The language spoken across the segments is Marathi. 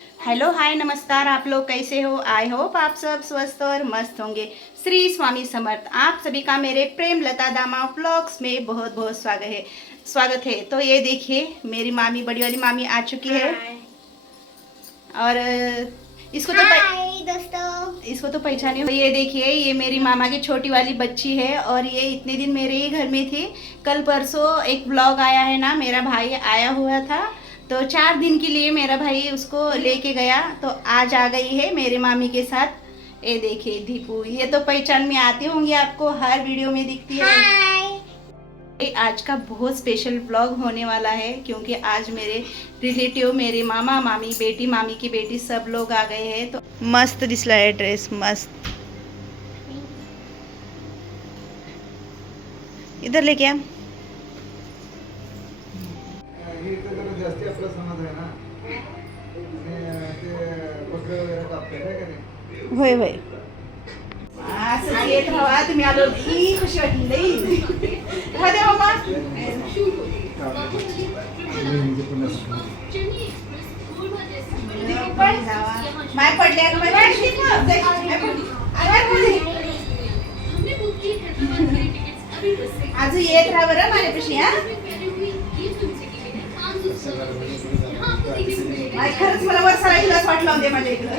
हेलो हाय नमस्कार। आप लोग कैसे हो? आई होप आप सब स्वस्थ और मस्त होंगे। श्री स्वामी समर्थ। आप सभी का मेरे प्रेम लता दामा व्लॉग्स में बहुत बहुत स्वागत है। तो ये देखिए मेरी मामी, बड़ी वाली मामी आ चुकी है। और इसको तो दोस्तों इसको तो पहचाने हो। ये देखिए ये मेरी मामा की छोटी वाली बच्ची है और ये इतने दिन मेरे ही घर में थी। कल परसों एक ब्लॉग आया है ना, मेरा भाई आया हुआ था तो 4 दिन के लिए मेरा भाई उसको लेके गया तो आज आ गई है मेरे मामी के साथ। ये देखिए दीपू, ये तो पहचान में आती होंगी, आपको हर वीडियो में दिखती है। आज का बहुत स्पेशल व्लॉग होने वाला है क्योंकि आज मेरे रिलेटिव, मेरे मामा मामी, बेटी, मामी की बेटी सब लोग आ गए हैं। तो मस्त दिसला है ड्रेस, मस्त। इधर लेके आ। होय होय, असंच येत राहा तुम्ही. आलो ही खुशी वाटली लई. राहू दे मामा. माय पडले आज येत राहा बरं माझ्यापाशी. हा खरंच मला वर सरायलाच वाटलं होते माझ्या इकडं.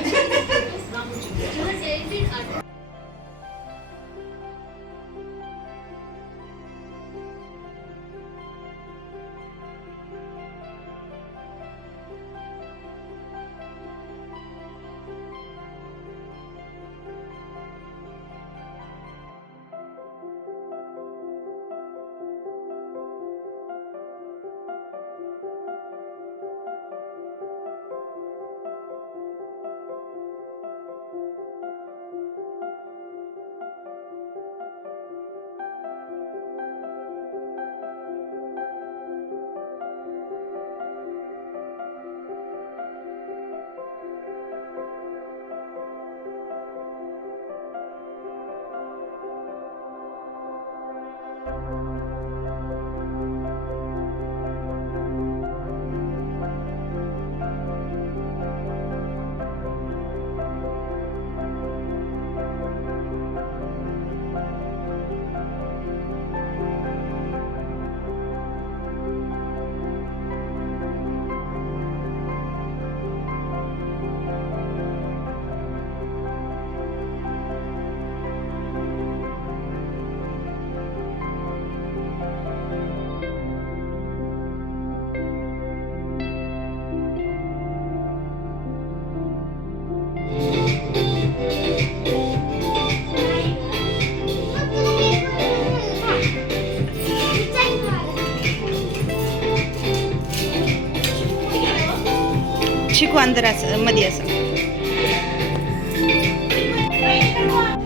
शिकू अंदर मध्ये असं.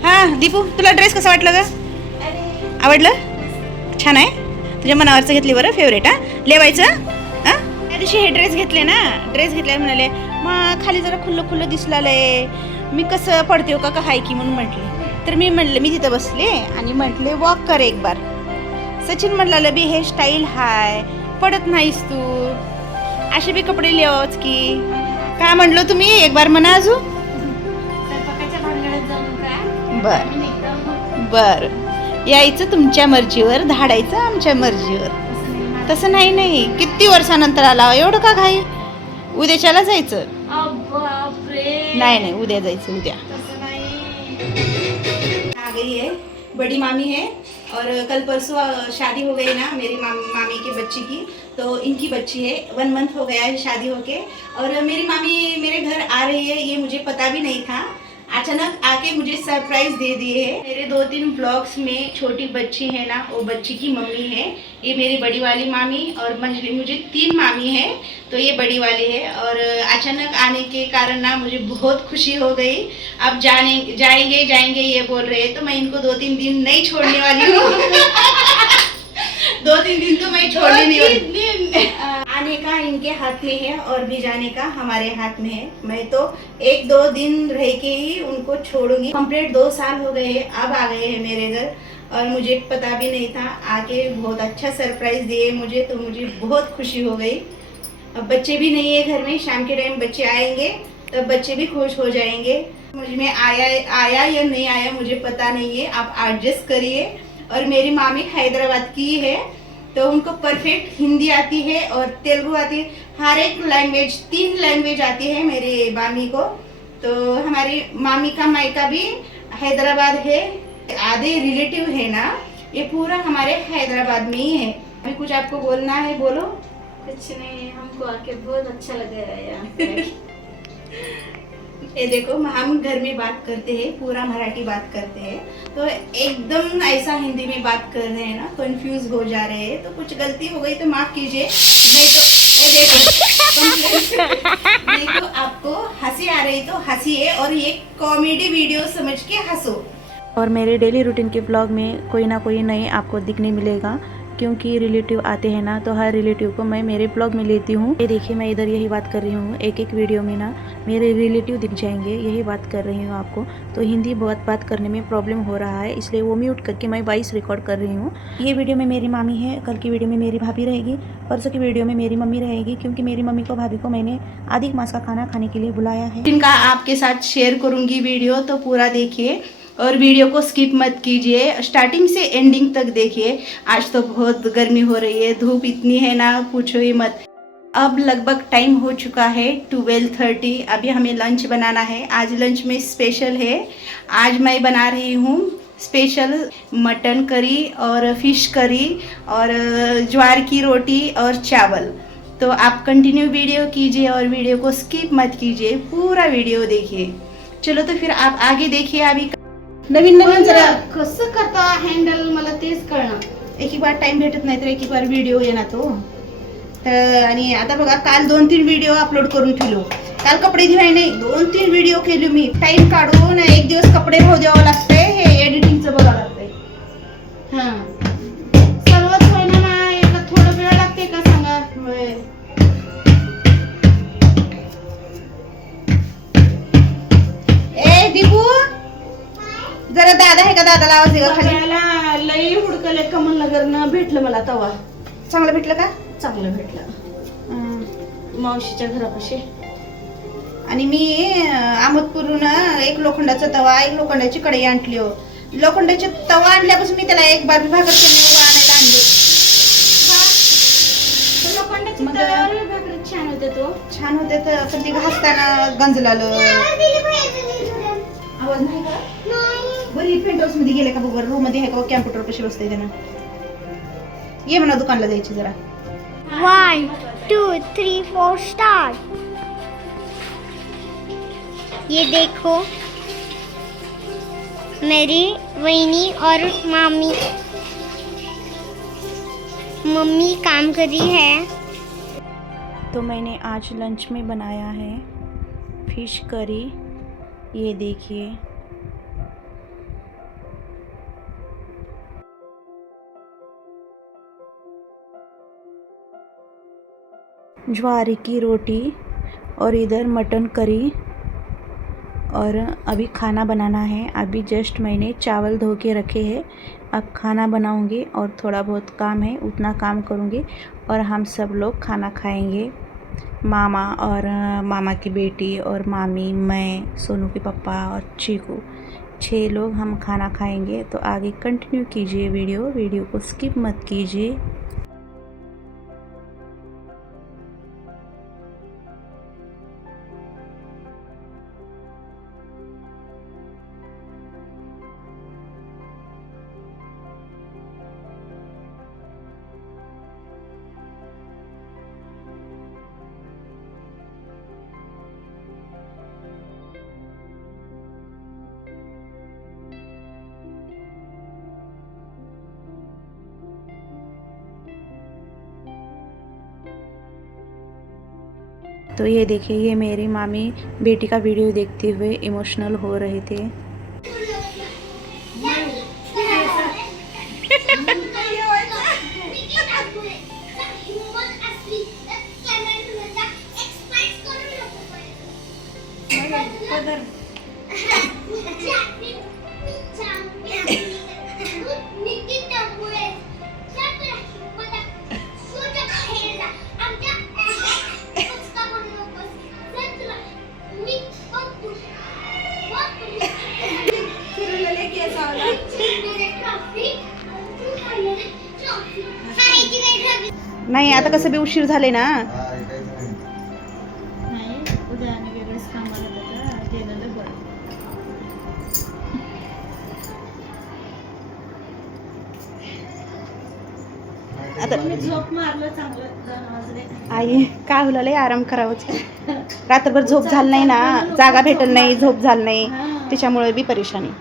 हा दीपू, तुला ड्रेस कसा वाटलं ग? आवडलं? छान आहे. तुझ्या मनावरचं घेतली बरं, फेवरेट. हा लेवायचं. हा त्या दिवशी हे ड्रेस घेतले ना, ड्रेस घेतल्यावर म्हणाले मग खाली जरा खुल्लं खुल्लं दिसलालंय, मी कसं पडते हो का हाय की म्हणून म्हटले. तर मी म्हटलं, मी तिथं बसले आणि म्हटले वॉक कर एक बार. सचिन म्हटलं बी हे स्टाईल हाय, पडत नाहीस तू, असे बी कपडे लिहावच की. काय म्हणलो तुम्ही एक बार म्हणा अजून. बर बर, यायचं तुमच्या मर्जीवर, धाडायचं आमच्या मर्जीवर. तसं नाही नाही, किती वर्षानंतर आला, एवढं का घाई? उद्याच्याला जायचं. नाही नाही, उद्या जायचं, उद्या. आ गई है बड़ी मामी है और कल परसों शादी हो गई ना मेरी मामी की बच्ची की, तो इनकी बच्ची है, 1 मंथ हो गया है शादी होके। और मेरी मामी मेरे घर आ रही है, ये मुझे पता भी नहीं था, अचानक आके मुझे सरप्राइज दे दिए है। मेरे 2-3 ब्लॉग्स में छोटी बच्ची है ना, वो बच्ची की मम्मी है, ये मेरी बड़ी वाली मामी, और मुझे 3 मामी है तो ये बड़ी वाली है। और अचानक आने के कारण ना मुझे बहुत खुशी हो गई। अब जाएंगे ये बोल रहे हैं तो मैं इनको 2-3 दिन नहीं छोड़ने वाली हूँ। 2-3 दिन तो मैं छोड़ने नहीं वाली। आने का इनके हाथ में है और भी जाने का हमारे हाथ में है। मैं तो 1-2 दिन रह के ही उनको छोड़ूंगी। कंप्लीट 2 साल हो गए, अब आ गए हैं मेरे घर और मुझे पता भी नहीं था, आके बहुत अच्छा सरप्राइज दिए मुझे, तो मुझे बहुत खुशी हो गई। अब बच्चे भी नहीं है घर में, शाम के टाइम बच्चे आएंगे तब बच्चे भी खुश हो जाएंगे। मुझ में आया या नहीं आया मुझे पता नहीं है, आप एडजस्ट करिए। और मेरी मामी हैदराबाद की है तो उनको परफेक्ट हिंदी आती है और तेलुगु आती है, हर एक लैंग्वेज 3 लैंग्वेज आती है मेरी मामी को। तो हमारी मामी का मायका भी हैदराबाद है, आधे रिलेटिव है ना, ये पूरा हमारे हैदराबाद में ही है। अभी कुछ आपको बोलना है, बोलो। कुछ नहीं, हमको आके बहुत अच्छा लगा यार। ये देखो हम घर में बात करते हैं, पूरा मराठी बात करते हैं, तो एकदम ऐसा हिंदी में बात कर रहे हैं ना, कंफ्यूज हो जा रहे हैं, तो कुछ गलती हो गई तो माफ कीजिए। नहीं तो ये देखो नहीं तो आपको हंसी आ रही तो हंसिए और ये कॉमेडी वीडियो समझ के हंसो। और मेरे डेली रूटीन के ब्लॉग में कोई ना कोई नए आपको दिखने मिलेगा, क्योंकि रिलेटिव आते हैं ना, तो हर रिलेटिव को मैं मेरे ब्लॉग में लेती हूँ। ये देखिए मैं इधर यही बात कर रही हूँ, एक एक वीडियो में ना मेरे रिलेटिव दिख जाएंगे, यही बात कर रही हूँ आपको। तो हिंदी बात करने में प्रॉब्लम हो रहा है, इसलिए वो म्यूट करके मैं वॉइस रिकॉर्ड कर रही हूँ। ये वीडियो में मेरी मामी है, कल की वीडियो में मेरी भाभी रहेगी, परसों की वीडियो में मेरी मम्मी रहेगी, क्योंकि मेरी मम्मी को भाभी को मैंने अधिक मास का खाना खाने के लिए बुलाया है। इनका आपके साथ शेयर करूँगी वीडियो, तो पूरा देखिए और वीडियो को स्किप मत कीजिए, स्टार्टिंग से एंडिंग तक देखिए। आज तो बहुत गर्मी हो रही है, धूप इतनी है ना पूछो ही मत। अब लगभग टाइम हो चुका है 12:30, अभी हमें लंच बनाना है। आज लंच में स्पेशल है, आज मैं बना रही हूँ स्पेशल मटन करी और फिश करी और ज्वार की रोटी और चावल। तो आप कंटिन्यू वीडियो कीजिए और वीडियो को स्किप मत कीजिए, पूरा वीडियो देखिए। चलो तो फिर आप आगे देखिए। अभी नवीन जरा कसं करता हँडल मला तेच कळणार. एक बार टाइम भेटत नाही तर एक बार व्हिडिओ येणार तो तर। आणि आता बघा काल 2-3 व्हिडिओ अपलोड करून ठेवलो, काल कपडे धुवाय नाही 2-3 व्हिडिओ केले मी, टाइम काढून एक दिवस कपडे धुवा द्यावं लागतंय, हे एडिटिंगचं बघावं लागतंय। हा सर्वच होईना ना, एका थोडं वेळ लागते का सांगा. ए दीपू जरा दादा आहे का, दादाला आवाज दे खाली. बघायला लई हुडकले कमल नगरनं, भेटलं मला तवा. चांगलं भेटलं का? चांगलं भेटलं मावशीच्या घरापाशी. आणि मी अहमदपूरहून एक लोखंडाचा तवा, एक लोखंडाची कढई आणली हो. लोखंडाची तवा आणल्यापासून मी त्याला एक बार भाकर आणायला आणले. लोखंडाची तव्यावर भाकरी छान होते, तो छान होते तर पण ते घासताना गंजलालं. आवाज नाही का? बरी पेंट हाऊस मध्ये गेले का बघ, रूम मध्ये आहे का कॅम्प्युटर कशी बसते त्यानं. ये म्हणा दुकानला जायची जरा. 1 2 3 4 स्टार्ट. ये देखो मेरी वहीनी और मम्मी काम कर रही है. तो मैंने आज लंच में बनाया है फिश करी, ये देखिए। ज्वार की रोटी और इधर मटन करी, और अभी खाना बनाना है। अभी जस्ट मैंने चावल धो के रखे हैं, अब खाना बनाऊंगी और थोड़ा बहुत काम है उतना काम करूंगी और हम सब लोग खाना खाएंगे। मामा और मामा की बेटी और मामी, मैं, सोनू के पापा और चीकू, 6 लोग हम खाना खाएंगे। तो आगे कंटिन्यू कीजिए वीडियो को स्किप मत कीजिए। तो ये देखिए, ये मेरी मामी बेटी का वीडियो देखते हुए इमोशनल हो रहे थे। नाही आता कसं बी उशीर झाले ना. नाही उद्या आणि वेगळेच कामाला जातात गेलेलं बरं. आता मी झोप मारलं चांगलं 2 वाजले. आई काय होलं लय आराम करावंच. रात्रभर झोप झाली नाही ना, जागा भेटल नाही, झोप झाली नाही, हां. त्याच्यामुळे बी परेशानी.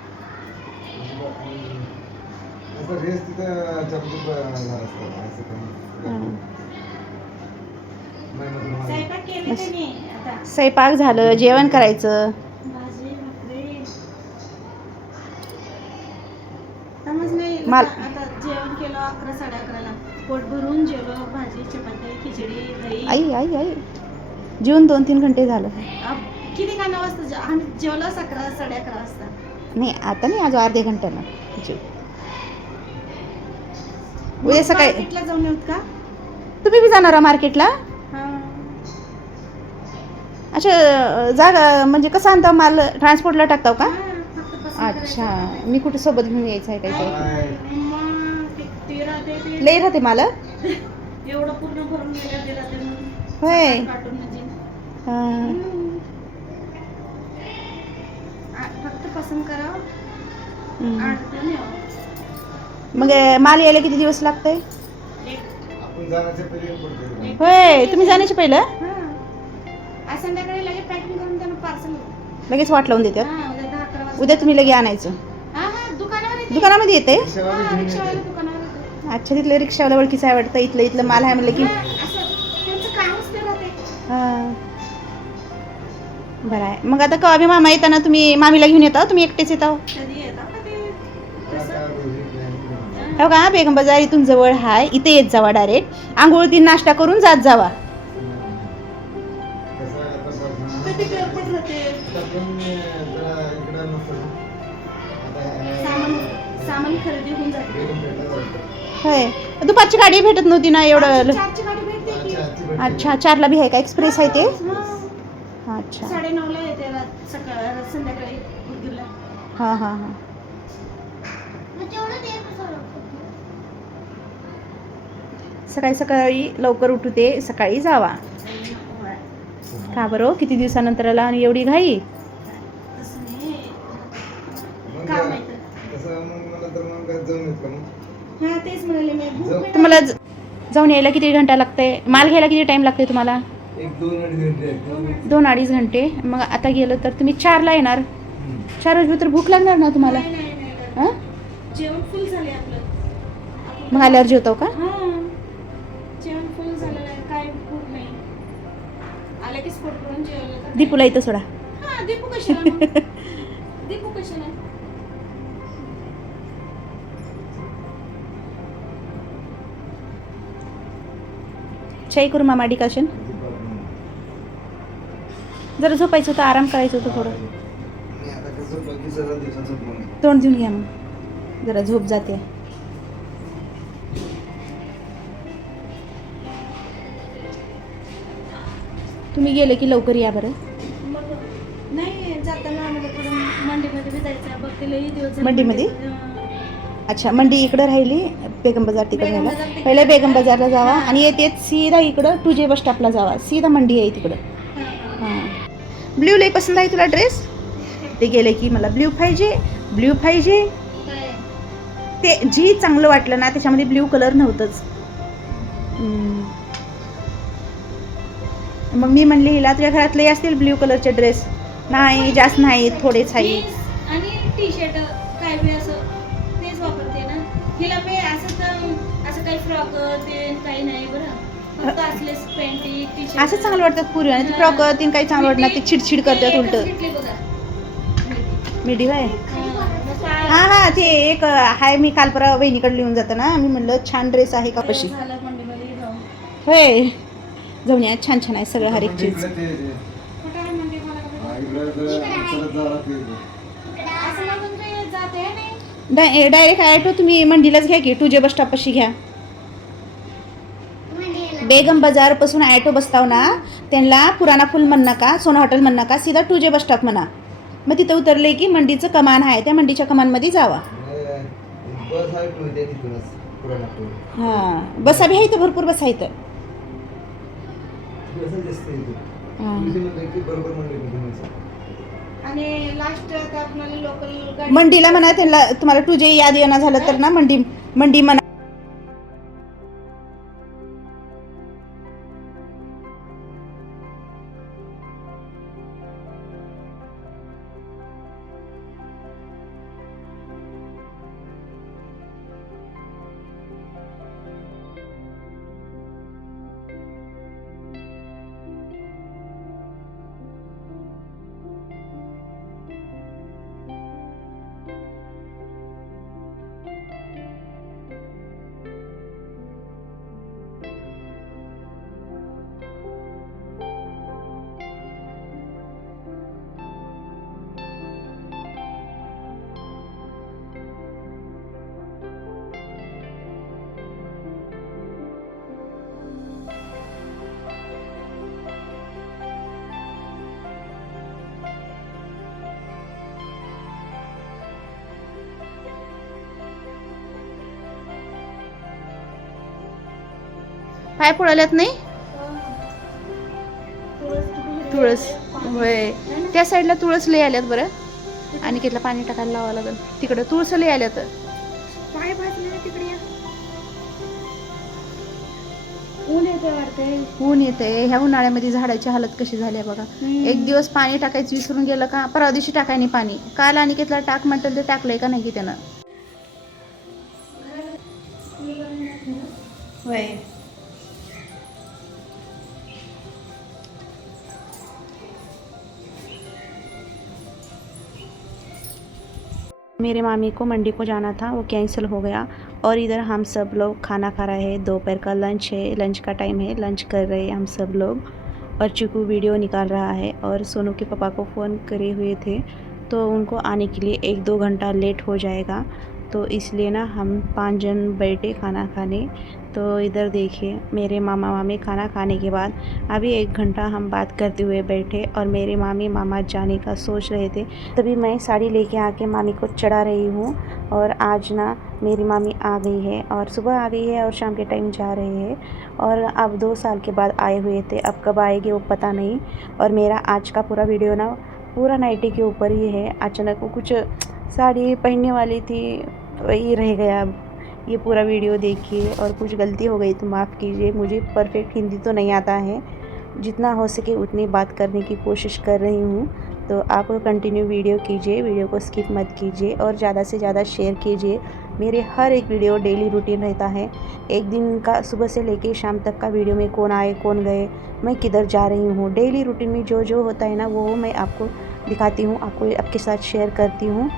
स्वयंपाक केले का नाही आता? स्वयंपाक झालं, जेवण करायचं. भाजी भाकरी समज नाही माल- आता जेवण केलं 11-11:30ला. पोट भरून जेवलो, भाजी चपाती खिचडी दही. आई आई आई जेवून 2-3 घंटे झालं. किती का 9 वाजता आम्ही जेवलो 11-11:30 वाजता. नाही आता नाही, अजून अर्ध्या घंट्यानं जेव. उद्या सकाळी मार्केटला जाऊन येऊत का? तुम्ही बी जाणार मार्केटला? हां. अच्छा जागा म्हणजे कसं आणता माल, ट्रान्सपोर्टला टाकताव का? हां, फक्त पसंत अच्छा करायचं. मी कुठे सोबत घेऊन यायचं आहे काहीतरी. मग ते राहते ते लई राहते मला. एवढं पूर्ण भरून गेलं ते राहते म्हणून. होय. काटून म्हणजे. हां. फक्त पसंत करा हम्म. आणि देऊन यावं. मग माल यायला किती दिवस लागतंय? एक होय तुम्ही जाण्याच्या पहिलं हां. आज संध्याकाळी लगेच पॅकिंग करून त्यांना पार्सल. लगेच वाट लावून देतात. हां, उद्या 10-11 वाजता. उद्या तुम्ही लगे आणायचं. हां, हां, दुकानावर येते. दुकानामध्ये येते. हां, रिक्षावाले दुकानावर येते. अच्छा तिथलं रिक्षावाला ओळखीचं आहे वाटतं. इथलं माल आहे म्हणलं की हां, असं त्यांचं कामच ते राहते. हां. बरं आहे. मग आता कवा बी मामा येताना तुम्ही मामीला घेऊन येता, तुम्ही एकटेच येता? कधी येतात का ते तसं? हो का बेगम बाजार इथून जवळ हाय, इथे येत जावा डायरेक्ट. आंघोळ तीन नाश्ता करून जात जावा. कधी गडबड राहते. सामान खरेदी होऊन जाते. होय दुपारची गाडी भेटत नव्हती ना एवढं. 4ची गाडी भेटते की. अच्छा 4ला बी आहे का एक्सप्रेस आहे ते? हां. अच्छा 9:30ला येते संध्याकाळी उदगीरला. हां हां हां. सकाळी सकाळी लवकर उठू ते, सकाळी जावा. का बरं किती दिवसानंतर आला आणि एवढी घाई? तसं नाही. काम आहे तर. हां, तेच म्हणाले मी. भूक नाही तुम्हाला जाऊन यायला किती घंटा लागते? माल घ्यायला किती टाइम लागते तुम्हाला? 2-2.5 घंटे. मग आता गेलं तर तुम्ही 4ला येणार. 4 वाजेपर्यंत भूक लागणार ना तुम्हाला? नाही, नाही, नाही, नाही. हां जेवण फुल झाले आपलं. मग आल्यावर जेवतो का? हां. जेवण फुल झालेलं आहे. काय भूक नाही. आलं की स्पोट करून जेवलं तर. दीपूला इथं सोडा. हां, दीपू कशाला मग? दीपू कशाला? चाय करू मामा डिकाशन. जरा झोपायचं होतं, आराम करायचं होतं थोडं. तोंड देऊन घ्या मग, जरा झोप जाते. तुम्ही गेले की लवकर या बरं. मग नाही जाताना आम्हाला थोडं मंडीमध्ये बी जायचं आहे. बघ ते लई दिवस झाले. मंडीमध्ये? अच्छा मंडी इकडं राहिली, बेगम बाजार तिकडे बेगम राहिला. बाजार तिकडे. पहिले बेगम बाजारला जावा आणि येते सीधा इकडं 2J बस स्टॉपला जावा. सीधा मंडी आहे तिकडं. हां ब्ल्यू लई पसंत आहे तुला ड्रेस? ते गेले की मला ब्ल्यू पाहिजे, ब्ल्यू पाहिजे. ते जी चांगलं वाटलं ना त्याच्यामध्ये ब्ल्यू कलर नव्हतंच. मग मी म्हणले हिला तुझ्या घरात लई असतील ब्ल्यू कलरचे ड्रेस. नाही जास्त नाही, थोडेच आहे. जीन्स आणि टी शर्ट काय बी असं तेच वापरते ना. हिला मी असं काही फ्रॉक ते काही नाही बरं. फक्त असलेच पॅन्ट टी शर्ट असं चांगलं वाटतात पूर्वी आणि फ्रॉक तीन काही चांगलं वाटणार ते चिडचिड करतात उलट. मिडी आहे. हां हां ते एक हाय मी काल परवा वहिनीकडे लिहून जातं ना, मी म्हणलं छान ड्रेस आहे का कशी. झालं मंडीमध्ये जाऊन. होय जाऊन या, छान छान आहे सगळं हर एक चीज. कुठं आहे मंडी मला असं म्हणून ते जाते नाही. डायरेक्ट ॲटो तुम्ही मंडीलाच घ्या की 2J बस स्टॉपपाशी घ्या. बेगम बाजारपासून ॲटो बसताव ना त्यांना पुराणा फुल म्हण नका, सोना हॉटेल म्हण नका, सीधा 2J बस स्टॉप म्हणा. मग तिथं उतरले की मंडीचं कमान आहे, त्या मंडीच्या कमानमध्ये जावा. हां बसा बी आहे इथं, भरपूर बसा इथं. आणि लास्ट आता आपल्याला लोकल मंडीला म्हणा त्यांना, तुम्हाला तुझे याद येणं झालं तर ना मंडी म्हणा. पाय पडायलात नाही तुळस होय. त्या साईडला तुळस लय आल्यात बरं. आणि कितलं पाणी टाकायला लावावं लागेल. तिकडं तुळस लय आल्यात. पाय भाजले तिकडे या. ऊन येते वाटते. ऊन येते. ह्या उन्हाळ्यामध्ये झाडाची हालत कशी झाली आहे बघा. एक दिवस पाणी टाकायचं विसरून गेलं का परवा दिवशी टाकाय नाही पाणी. काल आणि कितला टाक म्हटलं ते टाकलंय का नाही की त्यानं. होय. मेरे मामी को मंडी को जाना था, वो कैंसिल हो गया. और इधर हम सब लोग खाना खा रहे हैं. दोपहर का लंच है, लंच का टाइम है, लंच कर रहे हैं हम सब लोग. और चिकू वीडियो निकाल रहा है. और सोनू के पापा को फ़ोन करे हुए थे तो उनको आने के लिए 1-2 घंटा लेट हो जाएगा. तो इसलिए ना हम 5 जन बैठे खाना खाने. तो इधर देखिए मेरे मामा मामी खाना खाने के बाद अभी 1 घंटा हम बात करते हुए बैठे. और मेरे मामी मामा जाने का सोच रहे थे, तभी मैं साड़ी लेके आके मामी को चढ़ा रही हूँ. और आज ना मेरी मामी आ गई है और सुबह आ गई है और शाम के टाइम जा रहे हैं. और अब 2 साल के बाद आए हुए थे, अब कब आएंगे वो पता नहीं. और मेरा आज का पूरा वीडियो ना पूरा नाइटी के ऊपर ही है. अचानक वो कुछ साड़ी पहनने वाली थी, वही रह गया. ये पूरा वीडियो देखिए और कुछ गलती हो गई तो माफ़ कीजिए. मुझे परफेक्ट हिंदी तो नहीं आता है, जितना हो सके उतनी बात करने की कोशिश कर रही हूँ. तो आप कंटिन्यू वीडियो कीजिए, वीडियो को स्किप मत कीजिए और ज़्यादा से ज़्यादा शेयर कीजिए. मेरे हर एक वीडियो डेली रूटीन रहता है. एक दिन का सुबह से लेके शाम तक का वीडियो में कौन आए कौन गए, मैं किधर जा रही हूँ, डेली रूटीन में जो जो होता है ना वो मैं आपको दिखाती हूँ, आपके साथ शेयर करती हूँ.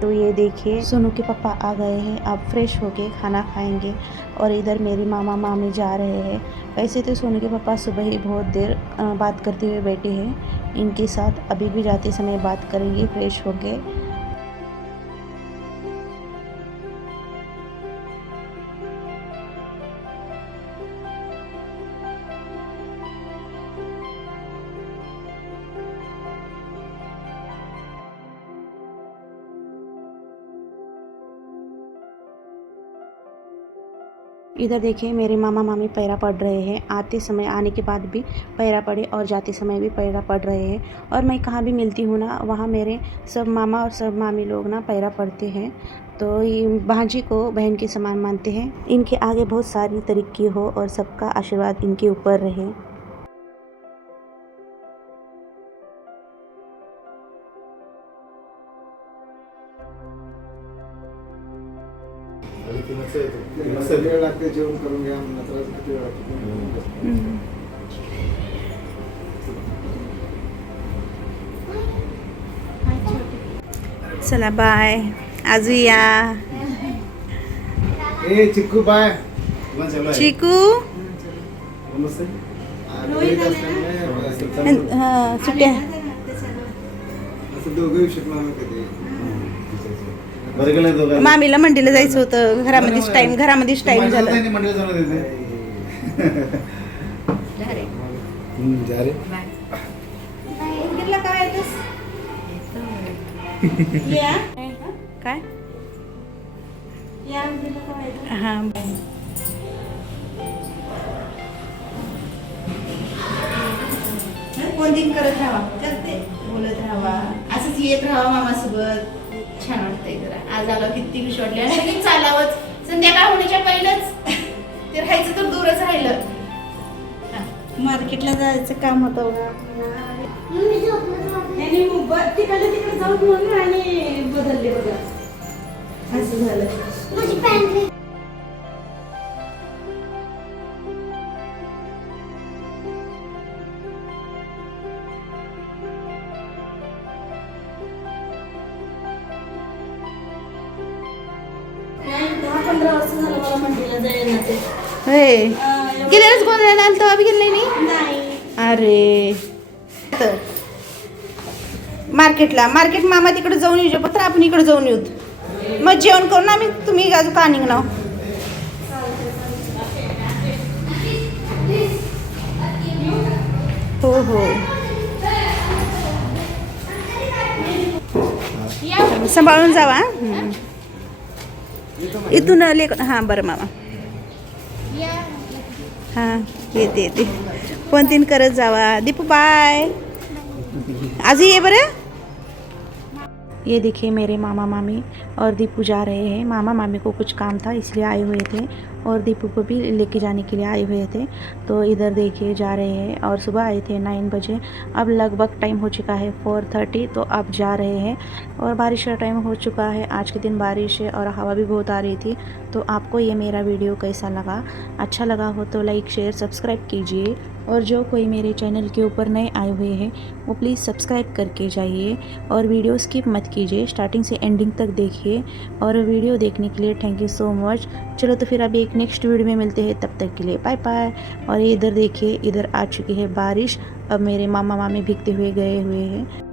तो ये देखिए सोनू के पापा आ गए हैं. अब फ्रेश होके खाना खाएंगे. और इधर मेरे मामा मामी जा रहे हैं. वैसे तो सोनू के पापा सुबह ही बहुत देर बात करते हुए बैठे हैं इनके साथ. अभी भी जाते समय बात करेंगे फ्रेश होके. इधर देखिए मेरे मामा मामी पैरा पड़ रहे हैं. आते समय आने के बाद भी पैरा पड़े और जाते समय भी पैरा पड़ रहे हैं. और मैं कहाँ भी मिलती हूँ ना वहाँ मेरे सब मामा और सब मामी लोग ना पैरा पड़ते हैं. तो ये भांजी को बहन के समान मानते हैं. इनके आगे बहुत सारी तरक्की हो और सबका आशीर्वाद इनके ऊपर रहे. वेळ लागते जेवण करून घ्या नंतर किती वेळ लागते. चला बाय. आजू या ए चिक्कू बाय. चिकू हां सुट्ट्या दोघं येऊ शकणार कधी. मामीला मंडीला जायचं होतं. घरामध्येच टाइम झाला. काय हां फोन दिन करत राहावा करते बोलत राहावा असंच येत राहावा मामासोबत छान वाटतंय जरा आज आलो किती खुश वाटले आणि लगेच चालावंच संध्याकाळ होण्याच्या पहिलंच ते राहायचं तर दूरच राहिलं मार्केटला जायचं काम होतं बघा. आणि तिकडे तिकडे जाऊन म्हणून आणि बदलले बघा असं झालं माझी पॅन्ट नाही 10-15 वर्ष झालं मला मंडीला जायला ते होय एवढं- गेल्यावरच गोंधळाला आलं तेव्हा बी गेलं नाही अरे तर मार्केट मामा तिकडे जाऊन येऊ पण आपण इकडे जाऊन येऊ मग जेवण करून आम्ही तुम्ही अजून का निघणार हो हो सांभाळून जावा हं. इथून लेक हां बरं मामा हाँ येते फोन तीन करत जावा दीपू बाय आज ये बरं ये देखिए मेरे मामा मामी और दीपू जा रहे हैं मामा मामी को कुछ काम था इसलिए आए हुए थे और दीपू को भी लेके जाने के लिए आए हुए थे तो इधर देखिए जा रहे हैं और सुबह आए थे 9 बजे अब लगभग टाइम हो चुका है 4:30 तो अब जा रहे हैं और बारिश का टाइम हो चुका है आज के दिन बारिश है और हवा भी बहुत आ रही थी तो आपको ये मेरा वीडियो कैसा लगा अच्छा लगा हो तो लाइक शेयर सब्सक्राइब कीजिए और जो कोई मेरे चैनल के ऊपर नए आए हुए हैं वो प्लीज़ सब्सक्राइब करके जाइए और वीडियो स्किप मत कीजिए स्टार्टिंग से एंडिंग तक देखिए और वीडियो देखने के लिए थैंक यू सो मच चलो तो फिर अभी एक नेक्स्ट वीडियो में मिलते हैं तब तक के लिए बाय बाय और ये इधर देखिए इधर आ चुकी है बारिश अब मेरे मामा मामी भीगते हुए गए हुए हैं